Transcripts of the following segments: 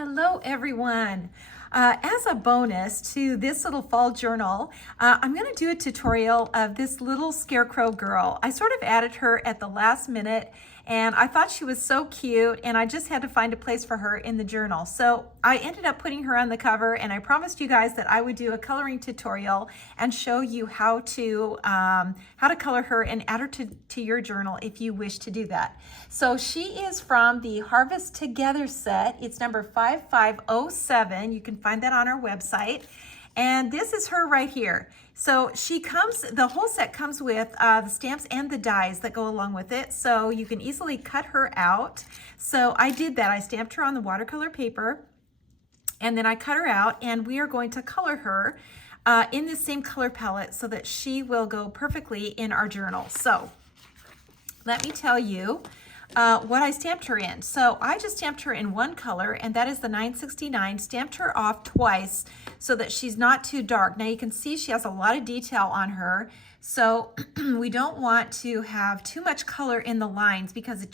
Hello everyone. As a bonus to this little fall journal, I'm going to do a tutorial of this little scarecrow girl. I sort of added her at the last minute and I thought she was so cute and I just had to find a place for her in the journal. So I ended up putting her on the cover and I promised you guys that I would do a coloring tutorial and show you how to color her and add her to your journal if you wish to do that. So she is from the Harvest Together set. It's number 5507. You can find that on our website. And this is her right here. So the whole set comes with the stamps and the dies that go along with it. So you can easily cut her out. So I did that. I stamped her on the watercolor paper and then I cut her out and we are going to color her in the same color palette so that she will go perfectly in our journal. So let me tell you what I stamped her in. So I just stamped her in one color, and that is the 969. Stamped her off twice so that she's not too dark. Now you can see she has a lot of detail on her. So we don't want to have too much color in the lines because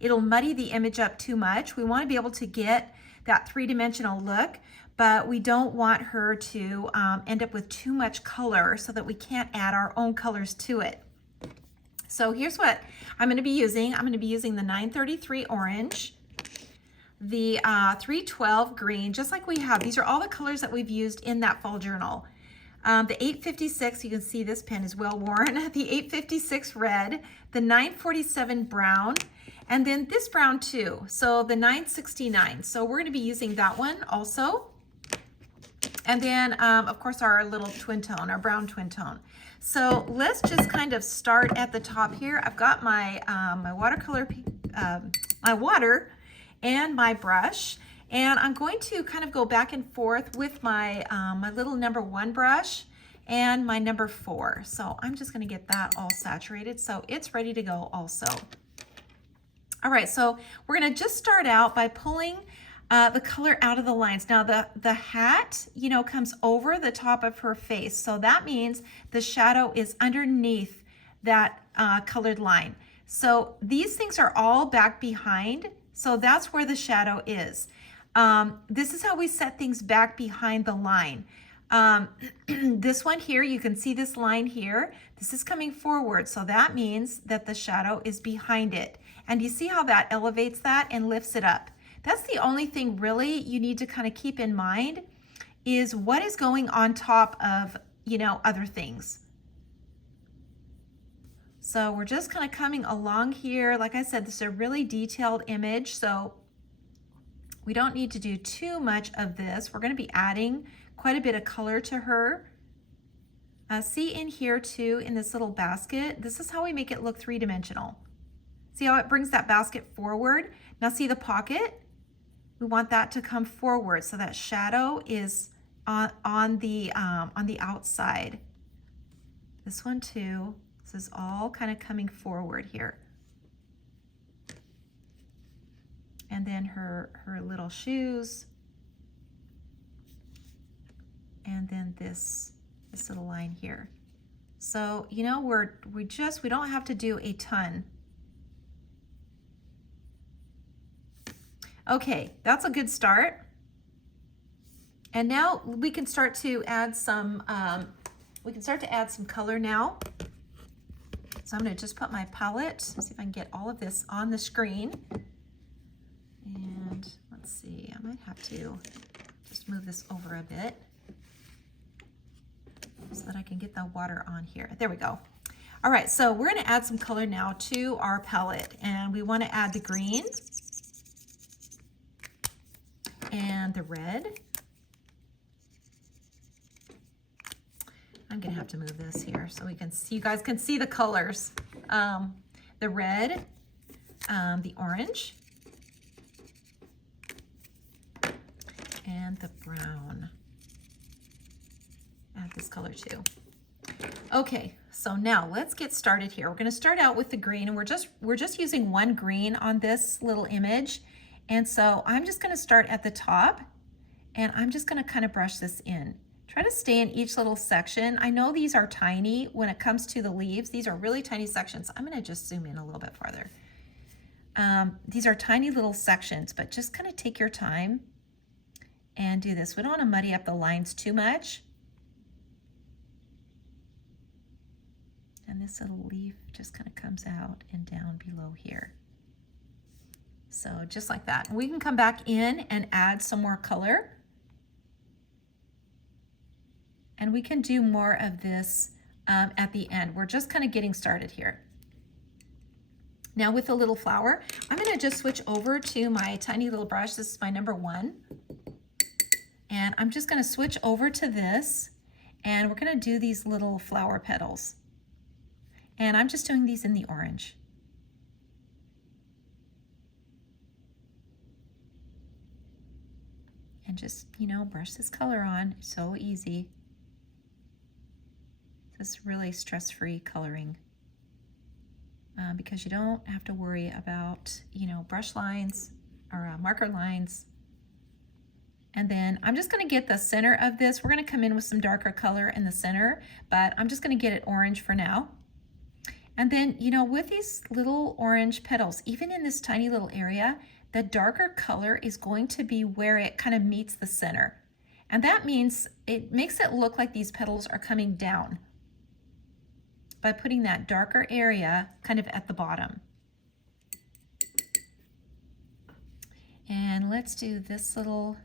it'll muddy the image up too much. We want to be able to get that three-dimensional look, but we don't want her to end up with too much color so that we can't add our own colors to it. So here's what I'm going to be using. I'm going to be using the 933 orange, the 312 green, just like we have. These are all the colors that we've used in that fall journal. The 856, you can see this pen is well worn. The 856 red, the 947 brown, and then this brown too. So the 969. So we're going to be using that one also. And then, of course, our little twin tone, our brown twin tone. So let's just kind of start at the top here. I've got my my watercolor, my water and my brush. And I'm going to kind of go back and forth with my, my little number 1 brush and my number 4. So I'm just going to get that all saturated so it's ready to go also. All right, so we're going to just start out by pulling the color out of the lines. Now the hat, you know, comes over the top of her face. So that means the shadow is underneath that colored line. So these things are all back behind. So that's where the shadow is. This is how we set things back behind the line. This one here, you can see this line here. This is coming forward. So that means that the shadow is behind it. And you see how that elevates that and lifts it up. That's the only thing really you need to kind of keep in mind is what is going on top of, you know, other things. So we're just kind of coming along here. Like I said, this is a really detailed image, so we don't need to do too much of this. We're going to be adding quite a bit of color to her. See in here too, in this little basket, this is how we make it look three-dimensional. See how it brings that basket forward? Now see the pocket? We want that to come forward so that shadow is on the outside. This one too. This is all kind of coming forward here. And then her little shoes. And then this little line here. So, you know, we don't have to do a ton. Okay, that's a good start. And now we can start to add some color now. So I'm going to just put my palette, see if I can get all of this on the screen. And let's see, I might have to just move this over a bit so that I can get the water on here. There we go. All right, so we're going to add some color now to our palette, and we want to add the green and the red. I'm gonna have to move this here so we can see, you guys can see the colors. The red, the orange, and the brown. Add this color too. Okay, so now let's get started here. We're gonna start out with the green, and we're just using one green on this little image. And so I'm just going to start at the top and I'm just going to kind of brush this in. Try to stay in each little section. I know these are tiny when it comes to the leaves. These are really tiny sections. I'm going to just zoom in a little bit farther. These are tiny little sections, but just kind of take your time and do this. We don't want to muddy up the lines too much. And this little leaf just kind of comes out and down below here. So just like that. We can come back in and add some more color. And we can do more of this at the end. We're just kind of getting started here. Now with the little flower, I'm going to just switch over to my tiny little brush. This is my number 1. And I'm just going to switch over to this, and we're going to do these little flower petals. And I'm just doing these in the orange. And just, you know, brush this color on. So easy. This really stress-free coloring. Because you don't have to worry about, you know, brush lines or marker lines. And then I'm just going to get the center of this. We're going to come in with some darker color in the center, but I'm just going to get it orange for now. And then, you know, with these little orange petals, even in this tiny little area, the darker color is going to be where it kind of meets the center. And that means it makes it look like these petals are coming down by putting that darker area kind of at the bottom. And let's do this little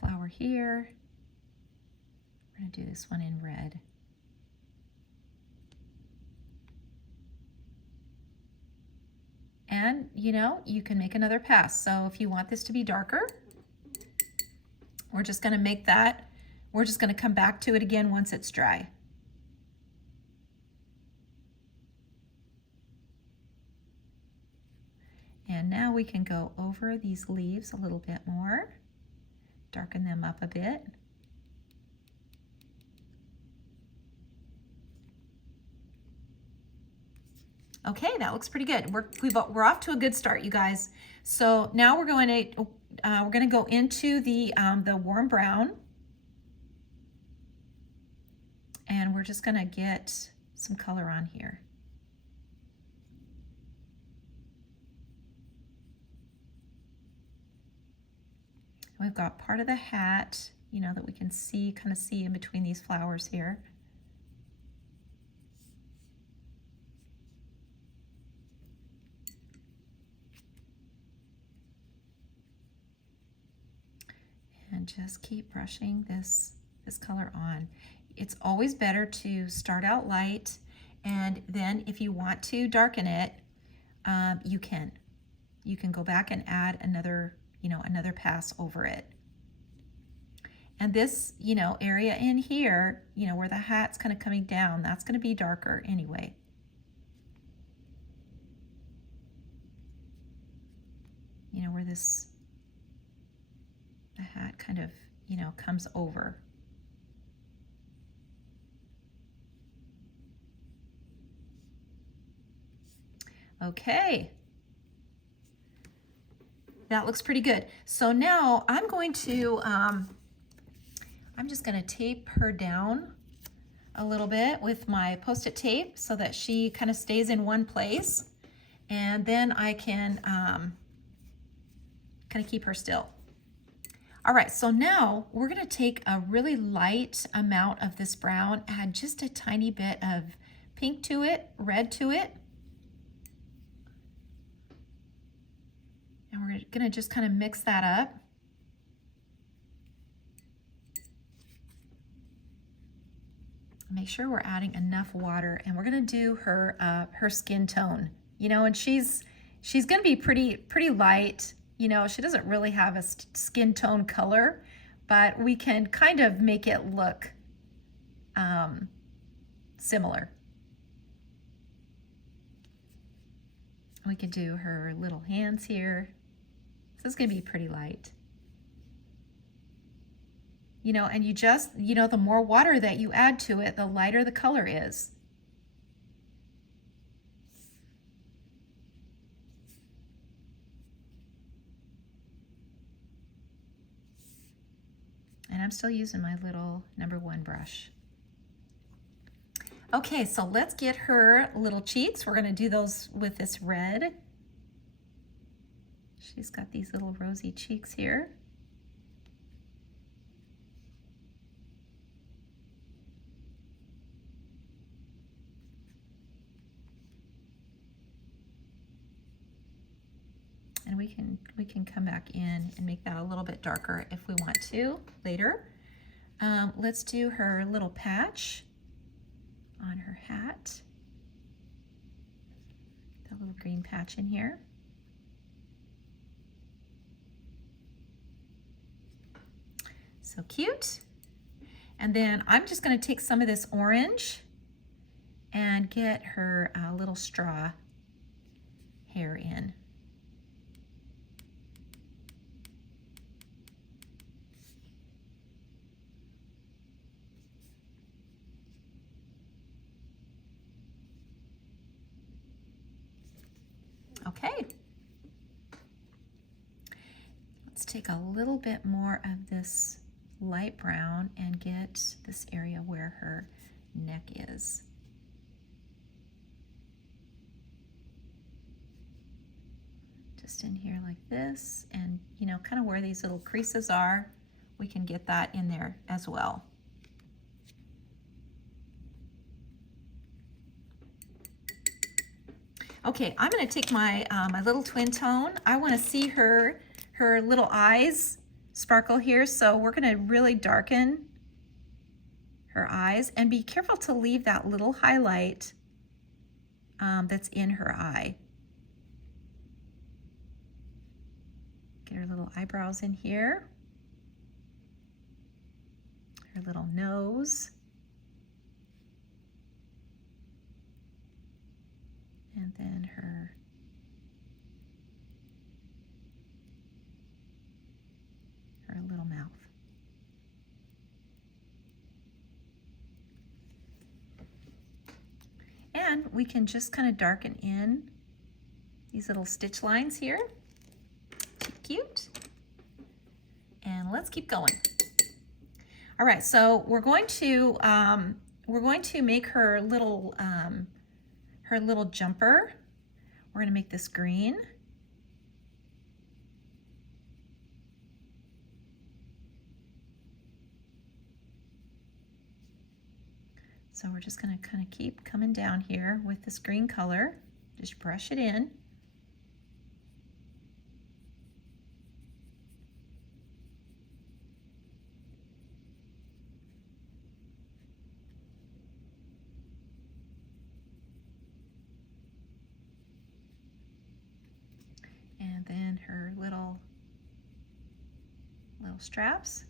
flower here. We're going to do this one in red. And, you know, you can make another pass. So if you want this to be darker, we're just going to make that, we're just going to come back to it again once it's dry. And now we can go over these leaves a little bit more, darken them up a bit. Okay, that looks pretty good. We're off to a good start, you guys. So now we're going to go into the warm brown, and we're just going to get some color on here. We've got part of the hat, you know, that we can see, kind of see in between these flowers here. And just keep brushing this color on. It's always better to start out light, and then if you want to darken it, you can go back and add another pass over it. And this, you know, area in here, you know, where the hat's kind of coming down, that's going to be darker anyway. You know, where the hat kind of, you know, comes over. Okay. That looks pretty good. So now I'm going to, I'm just going to tape her down a little bit with my Post-it tape so that she kind of stays in one place. And then I can kind of keep her still. All right, so now we're going to take a really light amount of this brown, add just a tiny bit of pink to it, red to it. And we're going to just kind of mix that up. Make sure we're adding enough water, and we're going to do her her skin tone. You know, and she's going to be pretty light. You know, she doesn't really have a skin tone color, but we can kind of make it look similar. We could do her little hands here. So it's going to be pretty light. You know, and you just, you know, the more water that you add to it, the lighter the color is. And I'm still using my little #1 brush. Okay, so let's get her little cheeks. We're going to do those with this red. She's got these little rosy cheeks here. we can come back in and make that a little bit darker if we want to later. Let's do her little patch on her hat. The little green patch in here. So cute. And then I'm just going to take some of this orange and get her little straw hair in. Okay. Let's take a little bit more of this light brown and get this area where her neck is. Just in here like this, and you know, kind of where these little creases are, we can get that in there as well. Okay, I'm going to take my my little twin tone. I want to see her little eyes sparkle here, so we're going to really darken her eyes, and be careful to leave that little highlight that's in her eye. Get her little eyebrows in here, her little nose, and then her little mouth. And we can just kind of darken in these little stitch lines here. Cute. And let's keep going. All right, so we're going to make her little jumper. We're going to make this green. So we're just going to kind of keep coming down here with this green color. Just brush it in. And then her little straps.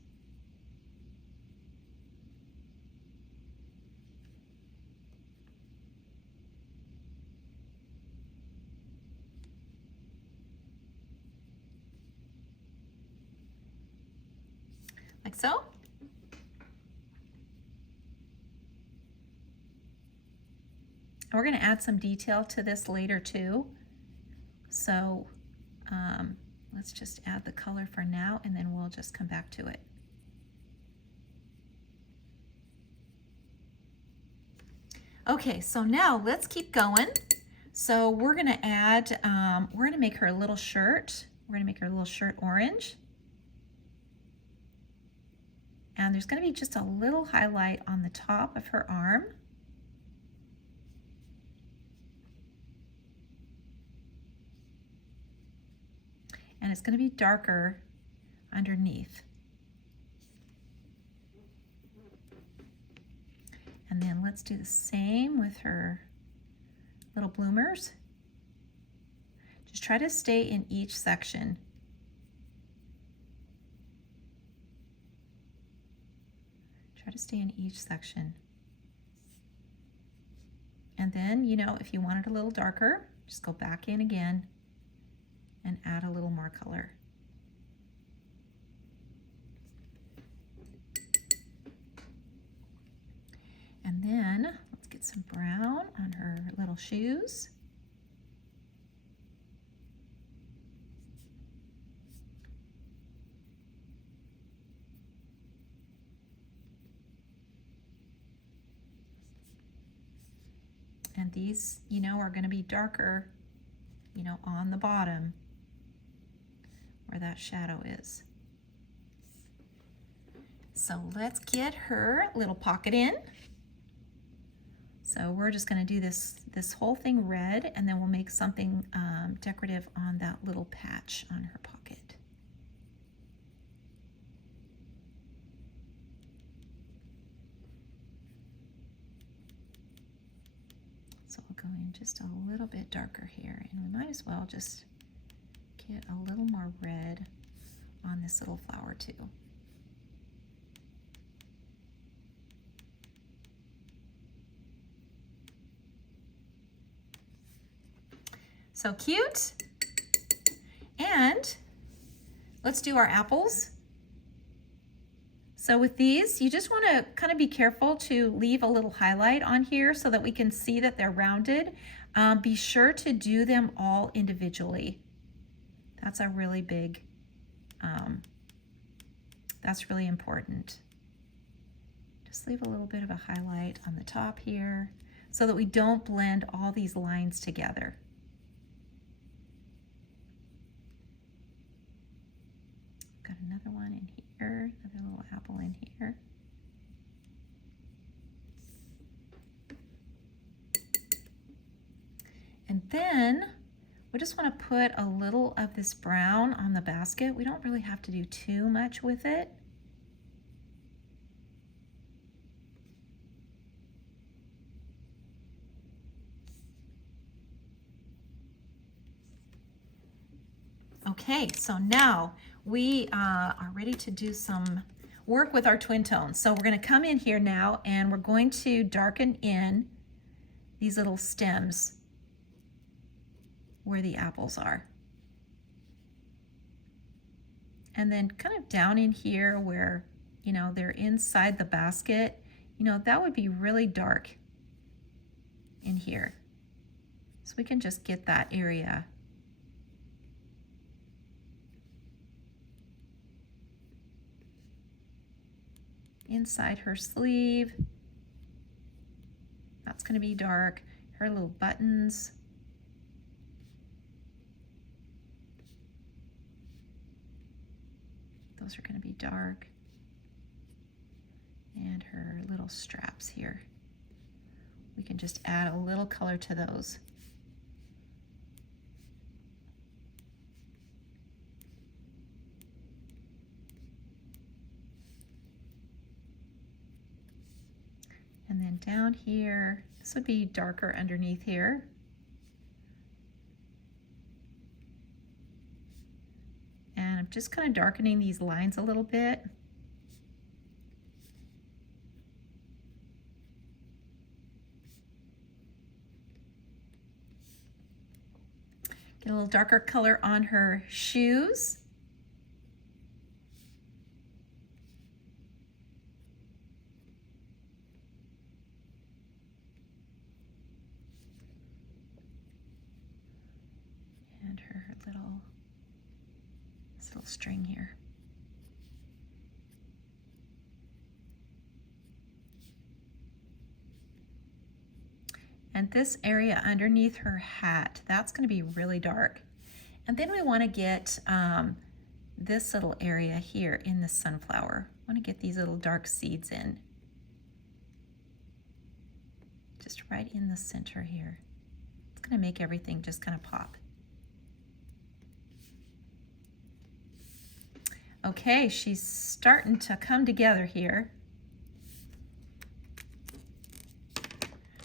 Like so. We're going to add some detail to this later too. So let's just add the color for now, and then we'll just come back to it. Okay, so now let's keep going. So we're going to add, we're going to make her a little shirt. We're going to make her little shirt orange. And there's going to be just a little highlight on the top of her arm. And it's going to be darker underneath. And then let's do the same with her little bloomers. Just try to stay in each section. Try to stay in each section. And then, you know, if you want it a little darker, just go back in again and add a little more color. And then let's get some brown on her little shoes. And these, you know, are going to be darker, you know, on the bottom where that shadow is. So let's get her little pocket in. So we're just going to do this whole thing red, and then we'll make something decorative on that little patch on her pocket. So we'll go in just a little bit darker here, and we might as well just get a little more red on this little flower too. So cute. And let's do our apples. So with these, you just want to kind of be careful to leave a little highlight on here so that we can see that they're rounded. Be sure to do them all individually. That's a really big, that's really important. Just leave a little bit of a highlight on the top here so that we don't blend all these lines together. Got another one in here, another little apple in here. And then we just want to put a little of this brown on the basket. We don't really have to do too much with it. Okay, so now we are ready to do some work with our twin tones. So we're going to come in here now and we're going to darken in these little stems where the apples are. And then kind of down in here where, you know, they're inside the basket, you know, that would be really dark in here. So we can just get that area. Inside her sleeve, that's going to be dark. Her little buttons. Those are going to be dark. And her little straps here. We can just add a little color to those. And then down here, this would be darker underneath here. And I'm just kind of darkening these lines a little bit. Get a little darker color on her shoes. And her this little string here. And this area underneath her hat, that's going to be really dark. And then we want to get this little area here in the sunflower. I want to get these little dark seeds in. Just right in the center here. It's going to make everything just kind of pop. Okay, she's starting to come together here.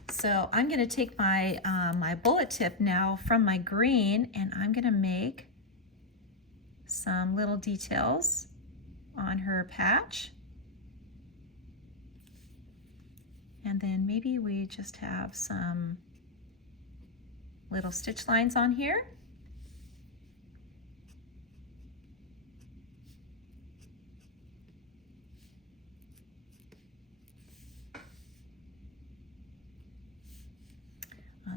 So I'm going to take my my bullet tip now from my green, and I'm going to make some little details on her patch. And then maybe we just have some little stitch lines on here.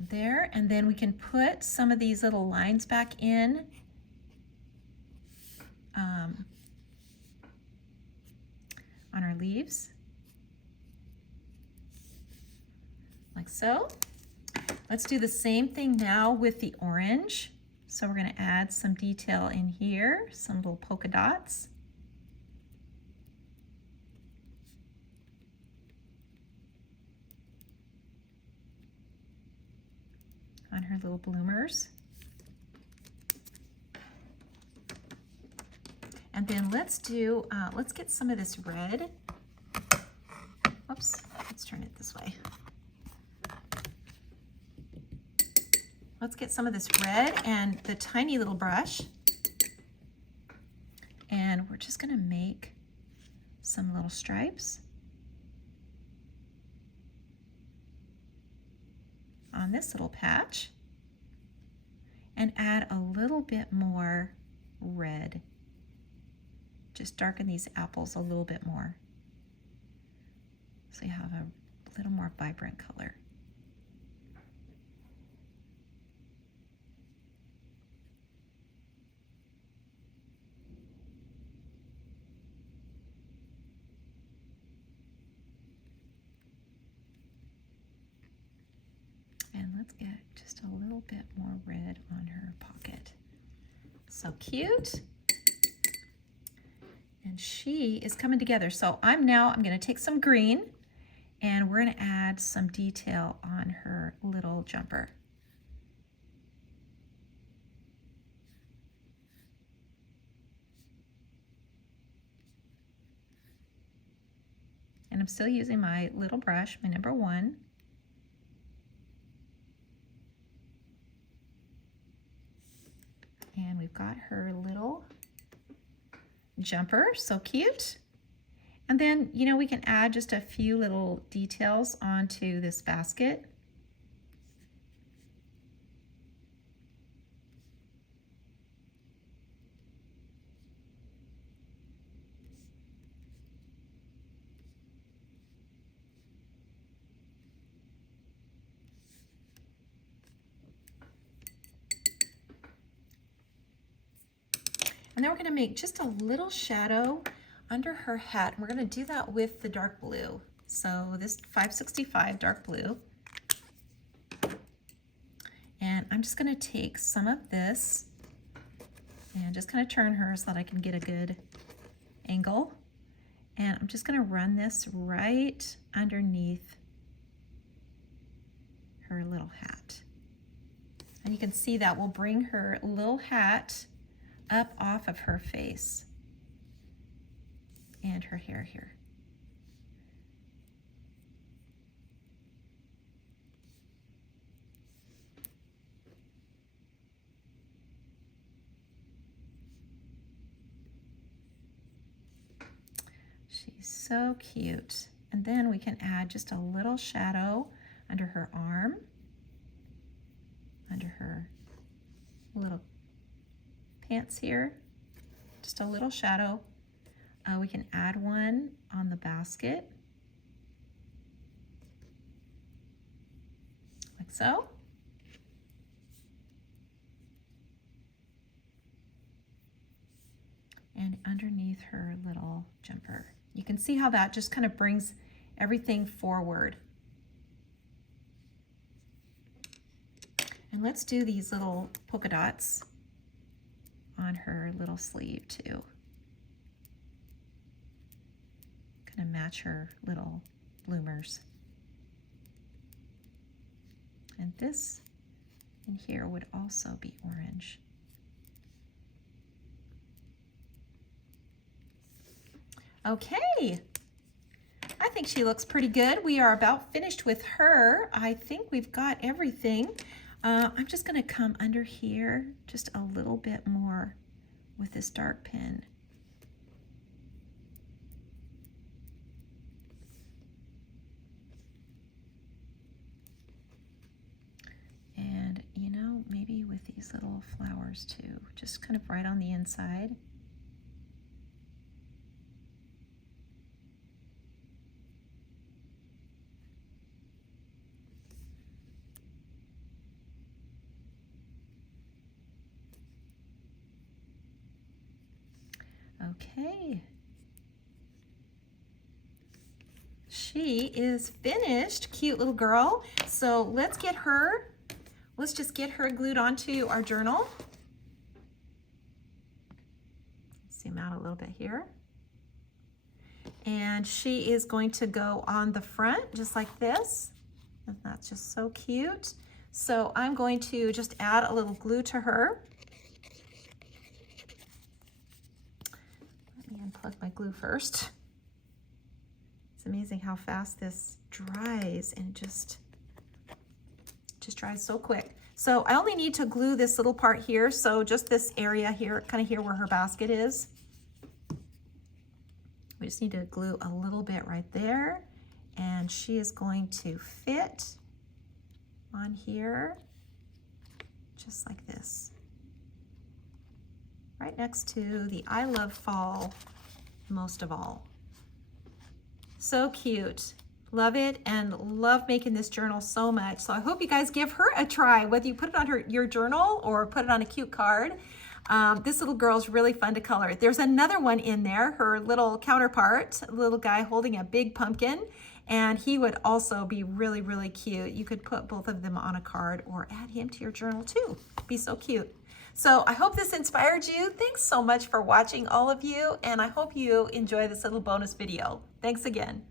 There, and then we can put some of these little lines back in on our leaves, like so. Let's do the same thing now with the orange. So we're going to add some detail in here, some little polka dots. on her little bloomers. And then let's get some of this red. Oops, let's turn it this way. Let's get some of this red and the tiny little brush. And we're just gonna make some little stripes on this little patch and add a little bit more red. Just darken these apples a little bit more so you have a little more vibrant color. And let's get just a little bit more red on her pocket. So cute. And she is coming together. So I'm gonna take some green and we're gonna add some detail on her little jumper. And I'm still using my little brush, my number 1. And we've got her little jumper, so cute. And then, you know, we can add just a few little details onto this basket. And then we're gonna make just a little shadow under her hat. And we're gonna do that with the dark blue. So this 565 dark blue. And I'm just gonna take some of this and just kind of turn her so that I can get a good angle. And I'm just gonna run this right underneath her little hat. And you can see that will bring her little hat up off of her face and her hair here. She's so cute. And then we can add just a little shadow under her arm, under her little pants here, just a little shadow. We can add one on the basket, like so. And underneath her little jumper. You can see how that just kind of brings everything forward. And let's do these little polka dots on her little sleeve too. Kind of match her little bloomers. And this in here would also be orange. Okay, I think she looks pretty good. We are about finished with her. I think we've got everything. I'm just gonna come under here just a little bit more with this dark pen. And you know, maybe with these little flowers too, just kind of right on the inside. Okay, she is finished, cute little girl. So let's just get her glued onto our journal. Zoom out a little bit here. And she is going to go on the front just like this. And that's just so cute. So I'm going to just add a little glue to her. Let me unplug my glue first. It's amazing how fast this dries, and it just dries so quick. So I only need to glue this little part here, so just this area here, kind of here where her basket is. We just need to glue a little bit right there, and she is going to fit on here just like this, right next to the I love fall most of all. So cute. Love it, and love making this journal so much. So I hope you guys give her a try, whether you put it on your journal or put it on a cute card. This little girl is really fun to color. There's another one in there, her little counterpart, a little guy holding a big pumpkin, and he would also be really, really cute. You could put both of them on a card or add him to your journal too. Be so cute. So I hope this inspired you. Thanks so much for watching, all of you, and I hope you enjoy this little bonus video. Thanks again.